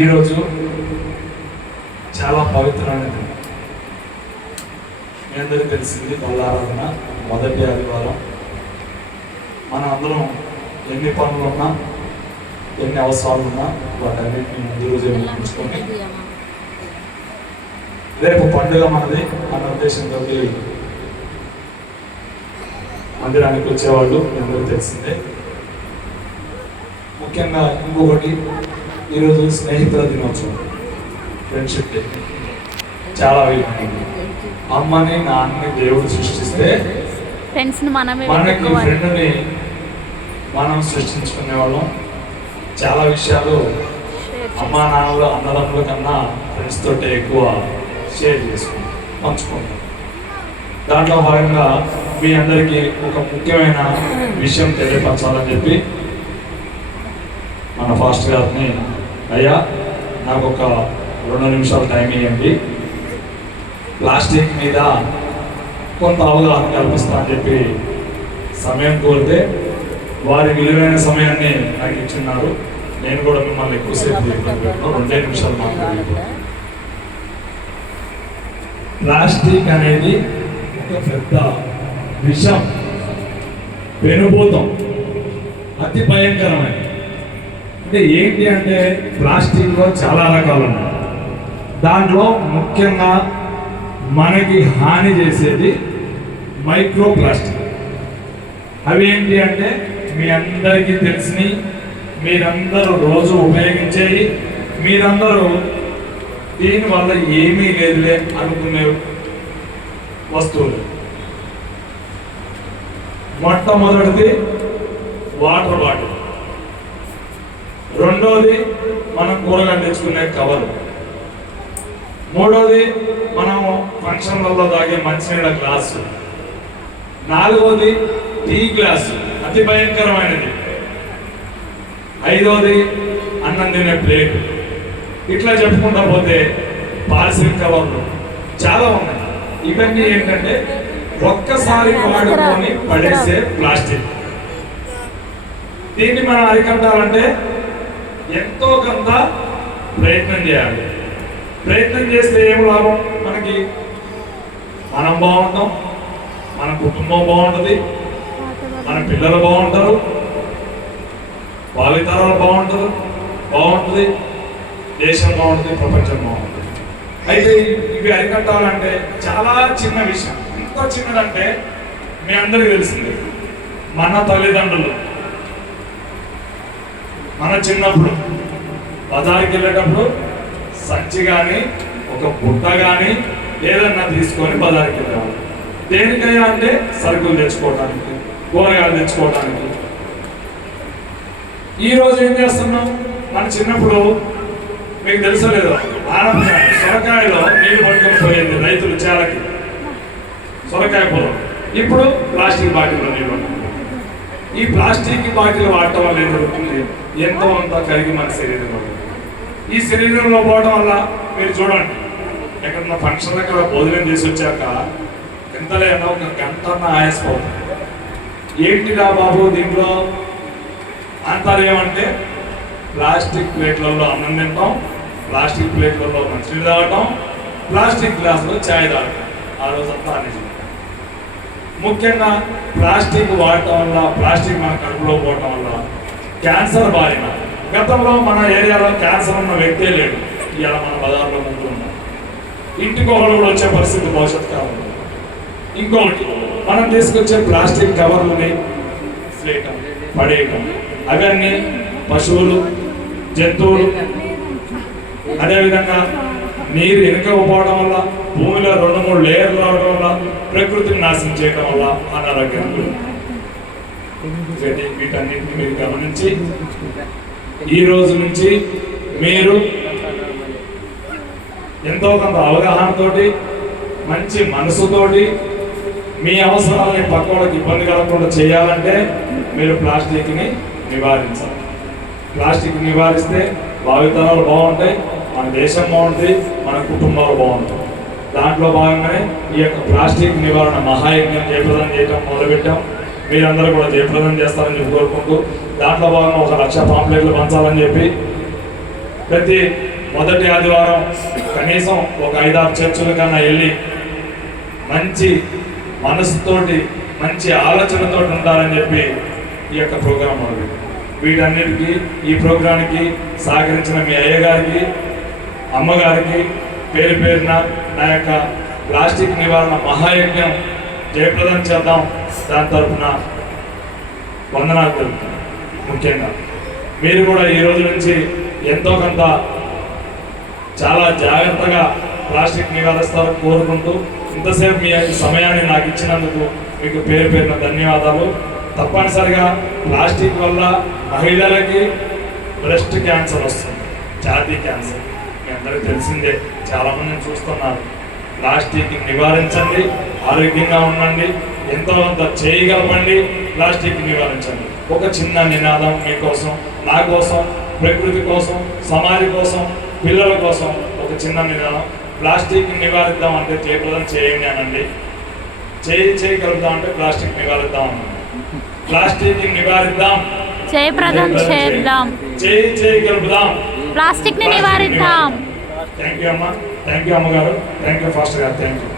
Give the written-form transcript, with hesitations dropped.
ఈరోజు చాలా పవిత్రమైనది. మీ అందరికీ తెలిసింది బల్లారాధన మొదటి ఆదివారం. మన అందరం ఎన్ని పనులున్నా ఎన్ని అవసరాలున్నా వాటన్నిటిని ముందు రోజే ముగించుకొని రేపు పండుగ మనది అన్న ఉద్దేశంతో మందిరానికి వచ్చేవాళ్ళు మీ అందరికీ తెలిసిందే. ముఖ్యంగా ఇంకొకటి, ఈరోజు స్నేహితుల దినోత్సవం, ఫ్రెండ్షిప్ డే. చాలా విలువైనది. అమ్మని నాన్నని దేవుడు సృష్టిస్తే మనకి ఫ్రెండ్ని మనం సృష్టించుకునే వాళ్ళం. చాలా విషయాలు అమ్మా నాన్నలు అన్నదమ్ముల కన్నా ఫ్రెండ్స్ తోటి ఎక్కువ షేర్ చేసుకుంటాం, పంచుకుంటాం. దాంట్లో భాగంగా మీ అందరికీ ఒక ముఖ్యమైన విషయం తెలియపరచాలని చెప్పి మన ఫాస్టర్ గారిని, అయ్యా నాకు ఒక 2 నిమిషాలు టైం ఇవ్వండి, ప్లాస్టిక్ మీద కొంత అవగాహన కల్పిస్తా అని చెప్పి సమయం కోరితే వారి విలువైన సమయాన్ని నాకు ఇచ్చున్నారు. నేను కూడా మిమ్మల్ని ఎక్కువసేపు పెట్టాను, 2 నిమిషాలు మాట్లాడుతున్నాను. ప్లాస్టిక్ అనేది ఒక పెద్ద విషం, పెనుభూతం, అతి భయంకరమైనది. అంటే ఏంటి అంటే ప్లాస్టిక్లో చాలా రకాలు ఉన్నాయి. దాంట్లో ముఖ్యంగా మనకి హాని చేసేది మైక్రో ప్లాస్టిక్. అవి ఏంటి అంటే మీ అందరికీ తెలిసినవి, మీరందరూ రోజు ఉపయోగించేవి, మీరందరూ దీనివల్ల ఏమీ లేదులే అనుకునే వస్తువులు. మొట్టమొదటిది వాటర్ బాటిల్, రెండోది మనం కూరగాయలు తెచ్చుకునే కవరు, మూడోది మనం ఫంక్షన్లలో తాగే మంచినీళ్ళ గ్లాసు, నాలుగోది టీ గ్లాసు, అతి భయంకరమైనది, ఐదోది అన్నం తినే ప్లేట్. ఇట్లా చెప్పుకుంటా పోతే పార్సిల్ కవర్లు చాలా ఉన్నాయి. ఇవన్నీ ఏంటంటే ఒక్కసారి వాడుకొని పడేసే ప్లాస్టిక్. దీన్ని మనం అరికట్టాలంటే ఎంతో కొంత ప్రయత్నం చేయాలి. ప్రయత్నం చేస్తే ఏం లాభం మనకి? మనం బాగుంటాం, మన కుటుంబం బాగుంటుంది, మన పిల్లలు బాగుంటారు, భావితరాలు బాగుంటుంది, దేశం బాగుంటుంది, ప్రపంచం బాగుంటుంది. అయితే ఇవి అరికట్టాలంటే చాలా చిన్న విషయం. ఎంత చిన్నదంటే మీ అందరికీ తెలిసింది, మన తల్లిదండ్రులు మన చిన్నప్పుడు బజారుకి వెళ్ళేటప్పుడు సంచి కానీ ఒక బుట్ట కానీ ఏదన్నా తీసుకొని బజారుకి వెళ్ళేవాళ్ళు. దేనికైనా అంటే సరుకులు తెచ్చుకోవడానికి, కూరగాయలు తెచ్చుకోవడానికి. ఈరోజు ఏం చేస్తున్నాం? మన చిన్నప్పుడు మీకు తెలుసలేదు, సొరకాయలో నీళ్ళు పట్టుకొని పోయేది రైతులు చాలకి, సొరకాయ పొలం. ఇప్పుడు ప్లాస్టిక్ బాటిల్లో నీళ్ళు పట్టుకుంటాం. ఈ ప్లాస్టిక్ బాటిల్ వాడటం వల్ల ఏం జరుగుతుంది? ఎంతో అంత కరిగి మన శరీరంలో, ఈ శరీరంలో పోవడం వల్ల మీరు చూడండి, ఎక్కడన్నా ఫంక్షన్ దగ్గర భోజనం చేసి వచ్చాక ఎంత లేదా ఒక గంట ఆయాసపోతుంది. ఏంటిరా బాబు దీంట్లో అంటారు ఏమంటే, ప్లాస్టిక్ ప్లేట్లలో అన్నం తింటాం, ప్లాస్టిక్ ప్లేట్లలో మంచినీళ్ళు తాగటం, ప్లాస్టిక్ గ్లాసులో ఛాయ్ తాగటం. ఆ రోజంతా అన్ని ముఖ్యంగా ప్లాస్టిక్ వాడటం వల్ల, ప్లాస్టిక్ మన కడుపులో పోవటం వల్ల క్యాన్సర్ బారిన. గతంలో మన ఏరియాలో క్యాన్సర్ ఉన్న వ్యక్తే లేడు, ఇవాళ మన బజార్లో ముందు ఉన్నాం. ఇంటికి ఒకరు కూడా వచ్చే పరిస్థితి భవిష్యత్ కాలంలో. ఇంకొకటి, మనం తీసుకొచ్చే ప్లాస్టిక్ కవర్లని పడేయటం, అవన్నీ పశువులు, జంతువులు, అదేవిధంగా నీరు వెనుకపోవడం వల్ల, భూమిలో 2-3 లేయర్లు రావడం వల్ల, ప్రకృతిని నాశనం చేయడం వల్ల అనారోగ్యాలు. వీటన్నింటినీ మీరు గమనించి ఈ రోజు నుంచి మీరు ఎంతో కొంత అవగాహనతోటి, మంచి మనసుతోటి మీ అవసరాలని పక్కవాళ్ళకి ఇబ్బంది కలగకుండా చేయాలంటే మీరు ప్లాస్టిక్ని నివారించాలి. ప్లాస్టిక్ నివారిస్తే భావితరాలు బాగుంటాయి, మన దేశం బాగుంటుంది, మన కుటుంబాలు బాగుంటాయి. దాంట్లో భాగంగానే ఈ యొక్క ప్లాస్టిక్ నివారణ మహాయజ్ఞం జయప్రదం చేయడం మొదలుపెట్టాం. మీరందరూ కూడా జయప్రదం చేస్తారని చెప్పి కోరుకుంటూ, దాంట్లో భాగంగా 1,00,000 పాంప్లెట్లు పంచాలని చెప్పి ప్రతి మొదటి ఆదివారం కనీసం ఒక 5-6 చర్చల కన్నా వెళ్ళి మంచి మనసుతోటి మంచి ఆలోచనతో ఉండాలని చెప్పి ఈ యొక్క ప్రోగ్రాం ఉంది. వీటన్నిటికీ ఈ ప్రోగ్రాంకి సహకరించిన మీ అయ్యగారికి, అమ్మగారికి పేరు పేరున నా యొక్క ప్లాస్టిక్ నివారణ మహాయజ్ఞం జయప్రదం చేద్దాం. దాని తరఫున వందనాలు తెలుపుతాను. ముఖ్యంగా మీరు కూడా ఈ రోజు నుంచి ఎంతో కొంత చాలా జాగ్రత్తగా ప్లాస్టిక్ నివారిస్తారని కోరుకుంటూ ఇంతసేపు మీ సమయాన్ని నాకు ఇచ్చినందుకు మీకు పేరు పేరున ధన్యవాదాలు. తప్పనిసరిగా ప్లాస్టిక్ వల్ల మహిళలకి బ్రెస్ట్ క్యాన్సర్ వస్తుంది, ఛాతీ క్యాన్సర్ మీ అందరికీ తెలిసిందే, చాలామందిని చూస్తున్నారు. ప్లాస్టిక్ నివారించండి, ఆరోగ్యంగా ఉండండి, ఎంతో కొంత చేయగలపండి, ప్లాస్టిక్ నివారించండి. ఒక చిన్న నినాదం మీకోసం, నా కోసం, ప్రకృతి కోసం, సమాజం కోసం, పిల్లల కోసం ఒక చిన్న నినాదం. ప్లాస్టిక్ నివారిద్దాం అంటే జయప్రదం చేయండి అనండి, చేయగలుగుతాం అంటే ప్లాస్టిక్ నివారిద్దాం అనండి. ప్లాస్టిక్ నివారిద్దాం, జయప్రదం చేద్దాం, చేయగలుగుదాం, ప్లాస్టిక్ ని నివారిద్దాం. థ్యాంక్ యూ అమ్మ, థ్యాంక్ యూ అమ్మగారు, థ్యాంక్ యూ ఫాస్టర్ గారు, థ్యాంక్ యూ.